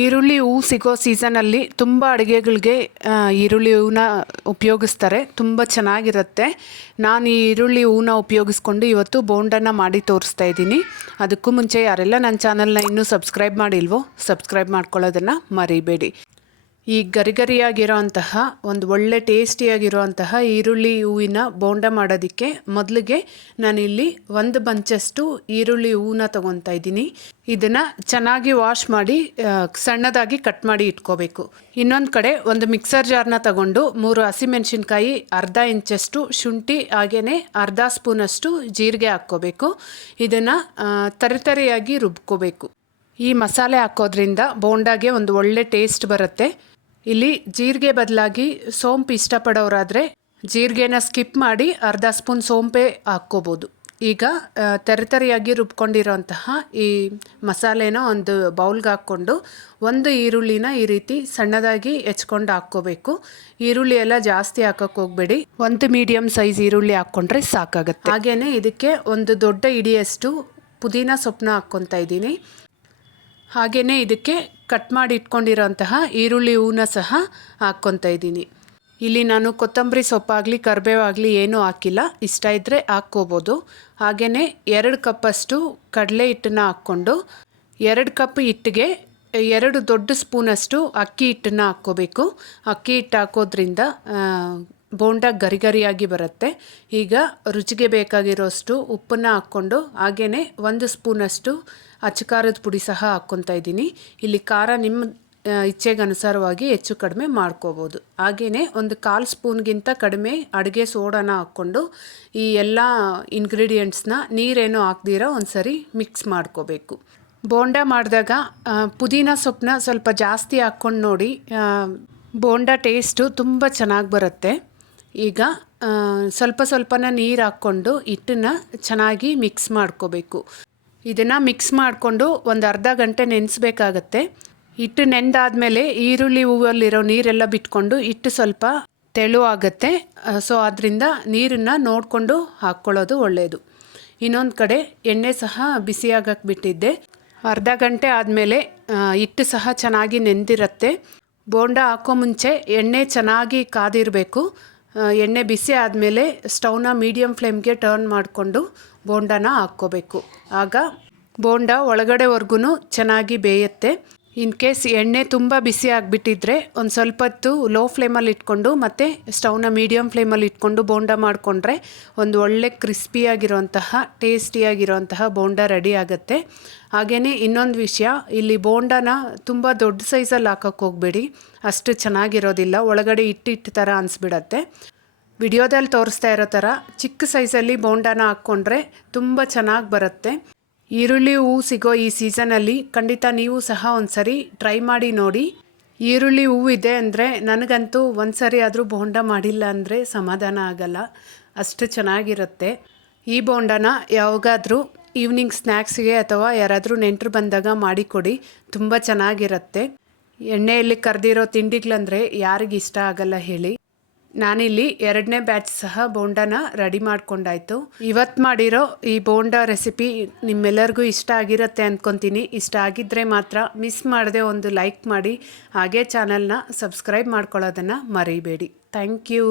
ಈರುಳ್ಳಿ ಹೂ ಸಿಗೋ ಸೀಸನಲ್ಲಿ ತುಂಬ ಅಡುಗೆಗಳಿಗೆ ಈರುಳ್ಳಿ ಹೂವನ್ನ ಉಪಯೋಗಿಸ್ತಾರೆ. ತುಂಬ ಚೆನ್ನಾಗಿರುತ್ತೆ. ನಾನು ಈ ಈರುಳ್ಳಿ ಹೂವನ್ನ ಉಪಯೋಗಿಸ್ಕೊಂಡು ಇವತ್ತು ಬೋಂಡನ್ನು ಮಾಡಿ ತೋರಿಸ್ತಾ ಇದ್ದೀನಿ. ಅದಕ್ಕೂ ಮುಂಚೆ ಯಾರೆಲ್ಲ ನನ್ನ ಚಾನಲ್ನ ಇನ್ನೂ ಸಬ್ಸ್ಕ್ರೈಬ್ ಮಾಡಿಲ್ವೋ ಸಬ್ಸ್ಕ್ರೈಬ್ ಮಾಡ್ಕೊಳ್ಳೋದನ್ನು ಮರಿಬೇಡಿ. ಈ ಗರಿಗರಿಯಾಗಿರೋಂತಹ, ಒಂದು ಒಳ್ಳೆ ಟೇಸ್ಟಿಯಾಗಿರುವಂತಹ ಈರುಳ್ಳಿ ಹೂವಿನ ಬೋಂಡ ಮಾಡೋದಕ್ಕೆ ಮೊದಲಿಗೆ ನಾನಿಲ್ಲಿ ಒಂದು ಬಂಚಷ್ಟು ಈರುಳ್ಳಿ ಹೂವನ್ನ ತೊಗೊತಾ ಇದ್ದೀನಿ. ಇದನ್ನು ಚೆನ್ನಾಗಿ ವಾಶ್ ಮಾಡಿ ಸಣ್ಣದಾಗಿ ಕಟ್ ಮಾಡಿ ಇಟ್ಕೋಬೇಕು. ಇನ್ನೊಂದು ಕಡೆ ಒಂದು ಮಿಕ್ಸರ್ ಜಾರ್ನ ತಗೊಂಡು ಮೂರು ಹಸಿಮೆಣಸಿನ್ಕಾಯಿ, ಅರ್ಧ ಇಂಚಷ್ಟು ಶುಂಠಿ ಹಾಗೆಯೇ ಅರ್ಧ ಸ್ಪೂನಷ್ಟು ಜೀರಿಗೆ ಹಾಕ್ಕೋಬೇಕು. ಇದನ್ನು ತರಿತರಿಯಾಗಿ ರುಬ್ಕೋಬೇಕು. ಈ ಮಸಾಲೆ ಹಾಕೋದ್ರಿಂದ ಬೋಂಡಾಗೆ ಒಂದು ಒಳ್ಳೆ ಟೇಸ್ಟ್ ಬರುತ್ತೆ. ಇಲ್ಲಿ ಜೀರಿಗೆ ಬದಲಾಗಿ ಸೋಂಪು ಇಷ್ಟಪಡೋರಾದರೆ ಜೀರಿಗೆನ ಸ್ಕಿಪ್ ಮಾಡಿ ಅರ್ಧ ಸ್ಪೂನ್ ಸೋಂಪೇ ಹಾಕ್ಕೋಬೋದು. ಈಗ ತರಿತರಿಯಾಗಿ ರುಬ್ಕೊಂಡಿರೋಂತಹ ಈ ಮಸಾಲೆನ ಒಂದು ಬೌಲ್ಗೆ ಹಾಕ್ಕೊಂಡು ಒಂದು ಈರುಳ್ಳಿನ ಈ ರೀತಿ ಸಣ್ಣದಾಗಿ ಹೆಚ್ಕೊಂಡು ಹಾಕ್ಕೋಬೇಕು. ಈರುಳ್ಳಿ ಎಲ್ಲ ಜಾಸ್ತಿ ಹಾಕಕ್ಕೆ ಹೋಗಬೇಡಿ. ಒಂದು ಮೀಡಿಯಮ್ ಸೈಜ್ ಈರುಳ್ಳಿ ಹಾಕ್ಕೊಂಡ್ರೆ ಸಾಕಾಗುತ್ತೆ. ಹಾಗೆಯೇ ಇದಕ್ಕೆ ಒಂದು ದೊಡ್ಡ ಇಡಿಯಷ್ಟು ಪುದೀನ ಸೊಪ್ಪನ್ನ ಹಾಕ್ಕೊತಾ ಇದ್ದೀನಿ. ಹಾಗೆಯೇ ಇದಕ್ಕೆ ಕಟ್ ಮಾಡಿ ಇಟ್ಕೊಂಡಿರೋಂತಹ ಈರುಳ್ಳಿ ಹೂವನ್ನ ಸಹ ಹಾಕ್ಕೊತಾ ಇದ್ದೀನಿ. ಇಲ್ಲಿ ನಾನು ಕೊತ್ತಂಬರಿ ಸೊಪ್ಪಾಗಲಿ, ಕರಿಬೇವಾಗಲಿ ಏನೂ ಹಾಕಿಲ್ಲ. ಇಷ್ಟ ಇದ್ದರೆ ಹಾಕ್ಕೋಬೋದು. ಹಾಗೆಯೇ ಎರಡು ಕಪ್ಪಷ್ಟು ಕಡಲೆ ಹಿಟ್ಟನ್ನ ಹಾಕ್ಕೊಂಡು ಎರಡು ಕಪ್ ಹಿಟ್ಟಿಗೆ ಎರಡು ದೊಡ್ಡ ಸ್ಪೂನಷ್ಟು ಅಕ್ಕಿ ಹಿಟ್ಟನ್ನ ಹಾಕ್ಕೋಬೇಕು. ಅಕ್ಕಿ ಹಿಟ್ಟು ಹಾಕೋದ್ರಿಂದ ಬೋಂಡ ಗರಿಗರಿಯಾಗಿ ಬರುತ್ತೆ. ಈಗ ರುಚಿಗೆ ಬೇಕಾಗಿರೋಷ್ಟು ಉಪ್ಪನ್ನು ಹಾಕ್ಕೊಂಡು ಹಾಗೇ ಒಂದು ಸ್ಪೂನಷ್ಟು ಅಚ್ಚಕಾರದ ಪುಡಿ ಸಹ ಹಾಕ್ಕೊತಾ ಇದ್ದೀನಿ. ಇಲ್ಲಿ ಖಾರ ನಿಮ್ಮ ಇಚ್ಛೆಗೆ ಅನುಸಾರವಾಗಿ ಹೆಚ್ಚು ಕಡಿಮೆ ಮಾಡ್ಕೋಬೋದು. ಹಾಗೆಯೇ ಒಂದು ಕಾಲು ಸ್ಪೂನ್ಗಿಂತ ಕಡಿಮೆ ಅಡುಗೆ ಸೋಡಾನ ಹಾಕ್ಕೊಂಡು ಈ ಎಲ್ಲ ಇಂಗ್ರೀಡಿಯೆಂಟ್ಸ್ನ ನೀರೇನು ಹಾಕ್ದಿರೋ ಒಂದು ಸರಿ ಮಿಕ್ಸ್ ಮಾಡ್ಕೋಬೇಕು. ಬೋಂಡ ಮಾಡಿದಾಗ ಪುದೀನ ಸೊಪ್ಪನ್ನ ಸ್ವಲ್ಪ ಜಾಸ್ತಿ ಹಾಕ್ಕೊಂಡು ನೋಡಿ ಬೋಂಡ ಟೇಸ್ಟು ತುಂಬ ಚೆನ್ನಾಗಿ ಬರುತ್ತೆ. ಈಗ ಸ್ವಲ್ಪ ಸ್ವಲ್ಪನ ನೀರು ಹಾಕ್ಕೊಂಡು ಹಿಟ್ಟನ್ನು ಚೆನ್ನಾಗಿ ಮಿಕ್ಸ್ ಮಾಡ್ಕೋಬೇಕು. ಇದನ್ನು ಮಿಕ್ಸ್ ಮಾಡಿಕೊಂಡು ಒಂದು ಅರ್ಧ ಗಂಟೆ ನೆನೆಸ್ಬೇಕಾಗತ್ತೆ. ಹಿಟ್ಟು ನೆಂದಾದ್ಮೇಲೆ ಈರುಳ್ಳಿ ಹೂವಲ್ಲಿರೋ ನೀರೆಲ್ಲ ಬಿಟ್ಕೊಂಡು ಹಿಟ್ಟು ಸ್ವಲ್ಪ ತೆಳು ಆಗುತ್ತೆ. ಸೊ ಅದರಿಂದ ನೀರನ್ನು ನೋಡಿಕೊಂಡು ಹಾಕ್ಕೊಳ್ಳೋದು ಒಳ್ಳೆಯದು ಇನ್ನೊಂದು ಕಡೆ ಎಣ್ಣೆ ಸಹ ಬಿಸಿಯಾಗಕ್ಕೆ ಬಿಟ್ಟಿದ್ದೆ. ಅರ್ಧ ಗಂಟೆ ಆದಮೇಲೆ ಹಿಟ್ಟು ಸಹ ಚೆನ್ನಾಗಿ ನೆಂದಿರುತ್ತೆ. ಬೋಂಡ ಹಾಕೋ ಮುಂಚೆ ಎಣ್ಣೆ ಚೆನ್ನಾಗಿ ಕಾದಿರಬೇಕು. ಎಣ್ಣೆ ಬಿಸಿ ಆದಮೇಲೆ ಸ್ಟವ್ನ ಮೀಡಿಯಂ ಫ್ಲೇಮ್ಗೆ ಟರ್ನ್ ಮಾಡಿಕೊಂಡು ಬೋಂಡನ ಹಾಕ್ಕೋಬೇಕು. ಆಗ ಬೋಂಡ ಒಳಗಡೆವರೆಗೂ ಚೆನ್ನಾಗಿ ಬೇಯುತ್ತೆ. ಇನ್ ಕೇಸ್ ಎಣ್ಣೆ ತುಂಬ ಬಿಸಿ ಆಗಿಬಿಟ್ಟಿದ್ರೆ ಒಂದು ಸ್ವಲ್ಪ ಹೊತ್ತು ಲೋ ಫ್ಲೇಮಲ್ಲಿ ಇಟ್ಕೊಂಡು ಮತ್ತು ಸ್ಟವ್ನ ಮೀಡಿಯಮ್ ಫ್ಲೇಮಲ್ಲಿ ಇಟ್ಕೊಂಡು ಬೋಂಡ ಮಾಡಿಕೊಂಡ್ರೆ ಒಂದು ಒಳ್ಳೆ ಕ್ರಿಸ್ಪಿಯಾಗಿರೋಂತಹ ಟೇಸ್ಟಿಯಾಗಿರೋಂತಹ ಬೋಂಡ ರೆಡಿ ಆಗುತ್ತೆ. ಹಾಗೆಯೇ ಇನ್ನೊಂದು ವಿಷಯ, ಇಲ್ಲಿ ಬೋಂಡನ ತುಂಬ ದೊಡ್ಡ ಸೈಜಲ್ಲಿ ಹಾಕೋಕ್ಕೆ ಹೋಗಬೇಡಿ. ಅಷ್ಟು ಚೆನ್ನಾಗಿರೋದಿಲ್ಲ, ಒಳಗಡೆ ಇಟ್ಟಿಟ್ಟು ಥರ ಅನಿಸ್ಬಿಡತ್ತೆ. ವಿಡಿಯೋದಲ್ಲಿ ತೋರಿಸ್ತಾ ಇರೋ ಥರ ಚಿಕ್ಕ ಸೈಜಲ್ಲಿ ಬೋಂಡನ ಹಾಕ್ಕೊಂಡ್ರೆ ತುಂಬ ಚೆನ್ನಾಗಿ ಬರುತ್ತೆ. ಈರುಳ್ಳಿ ಹೂವು ಸಿಗೋ ಈ ಸೀಸನಲ್ಲಿ ಖಂಡಿತ ನೀವು ಸಹ ಒಂದು ಸರಿ ಟ್ರೈ ಮಾಡಿ ನೋಡಿ. ಈರುಳ್ಳಿ ಹೂವು ಇದೆ ಅಂದರೆ ನನಗಂತೂ ಒಂದು ಸರಿ ಆದರೂ ಬೋಂಡ ಮಾಡಿಲ್ಲ ಅಂದರೆ ಸಮಾಧಾನ ಆಗಲ್ಲ. ಅಷ್ಟು ಚೆನ್ನಾಗಿರುತ್ತೆ. ಈ ಬೋಂಡನ ಯಾವಾಗಾದರೂ ಈವ್ನಿಂಗ್ ಸ್ನ್ಯಾಕ್ಸ್ಗೆ ಅಥವಾ ಯಾರಾದರೂ ನೆಂಟರು ಬಂದಾಗ ಮಾಡಿಕೊಡಿ ತುಂಬ ಚೆನ್ನಾಗಿರುತ್ತೆ. ಎಣ್ಣೆಯಲ್ಲಿ ಕರೆದಿರೋ ತಿಂಡಿಗಳಂದರೆ ಯಾರಿಗಿಷ್ಟ ಆಗಲ್ಲ ಹೇಳಿ. ನಾನಿಲ್ಲಿ ಎರಡನೇ ಬ್ಯಾಚ್ ಸಹ ಬೋಂಡನ ರೆಡಿ ಮಾಡ್ಕೊಂಡಾಯ್ತು. ಇವತ್ತು ಮಾಡಿರೋ ಈ ಬೋಂಡ ರೆಸಿಪಿ ನಿಮ್ಮೆಲ್ಲರಿಗೂ ಇಷ್ಟ ಆಗಿರುತ್ತೆ ಅಂದ್ಕೊತೀನಿ ಇಷ್ಟ ಆಗಿದ್ದರೆ ಮಾತ್ರ ಮಿಸ್ ಮಾಡದೆ ಒಂದು ಲೈಕ್ ಮಾಡಿ, ಹಾಗೆ ಚಾನಲ್ನ ಸಬ್ಸ್ಕ್ರೈಬ್ ಮಾಡ್ಕೊಳ್ಳೋದನ್ನು ಮರೀಬೇಡಿ. Thank you.